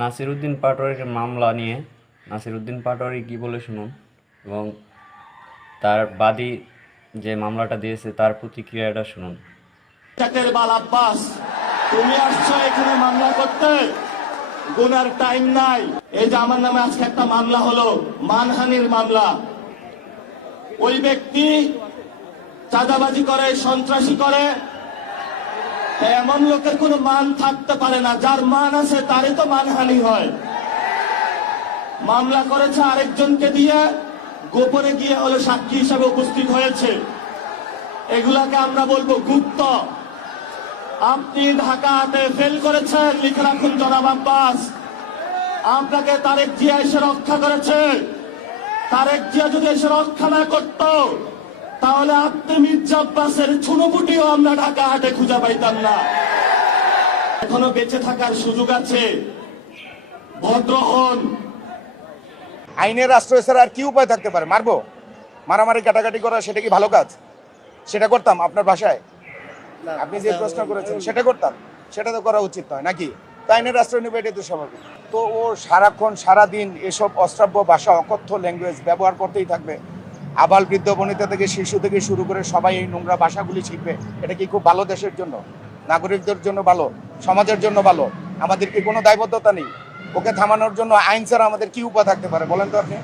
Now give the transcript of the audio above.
নাসিরউদ্দিন পাটোয়ারির মামলা নিয়ে নাসিরউদ্দিন পাটোয়ারি কি বলে শুনুন, এবং তার বাদী যে মামলাটা দিয়েছে তার প্রতিক্রিয়াটা শুনুন। চাকের বাল আব্বাস, তুমি আসছো এখানে মামলা করতে, গুনার টাইম নাই। এই যে আমার নামে আজকে একটা মামলা হলো, মানহানির মামলা। ওই ব্যক্তি চাঁদাবাজি করে, সন্ত্রাসী করে, এমন লোকের কোনো মান থাকতে পারে না। যার মান আছে তারই তো মানহানি হয়। মামলা করেছে আরেকজনকে দিয়ে, গোপনে গিয়ে হলো সাক্ষী হিসাবে উপস্থিত হয়েছে। এগুলাকে আমরা বলবো গুপ্ত। আপনি ঢাকাতে ফেল করেছেন, লিখে রাখুন জনাব আব্বাস। আপনাকে তারেক জিয়া এসে রক্ষা করেছে। তারেক জিয়া যদি এসে রক্ষা না করত, তাহলে আপনি মির্জা আব্বাসের ছুনোপুটিও আমরা ঢাকা হাটে খুঁজে পাইতাম না। এখনো বেঁচে থাকার সুযোগ আছে, ভদ্র হন। আইনের আশ্রয় ছাড়া আর কি উপায় থাকতে পারে? মারবো? মারামারি কাটাকাটি করা সেটা কি ভালো কাজ? সেটা করতাম আপনার বাসায়? আপনি যে প্রশ্ন করেছেন সেটা করতাম? সেটা তো করা উচিত নয় নাকি? তো আইনের আশ্রয় নেবে, এটাই তো স্বাভাবিক। তো ও সারাক্ষণ সারাদিন এসব অশ্রাব্য ভাষা, অকথ্য ল্যাঙ্গুয়েজ ব্যবহার করতেই থাকবে। আবাল বৃদ্ধ বনিতা থেকে শিশু থেকে শুরু করে সবাই এই নোংরা ভাষাগুলি শিখবে। এটা কি খুব ভালো? দেশের জন্য, নাগরিকদের জন্য ভালো, সমাজের জন্য ভালো? আমাদের কি কোনো দায়বদ্ধতা নেই? ওকে থামানোর জন্য আইন ছাড়া আমাদের কি উপায় থাকতে পারে বলেন তো আপনি?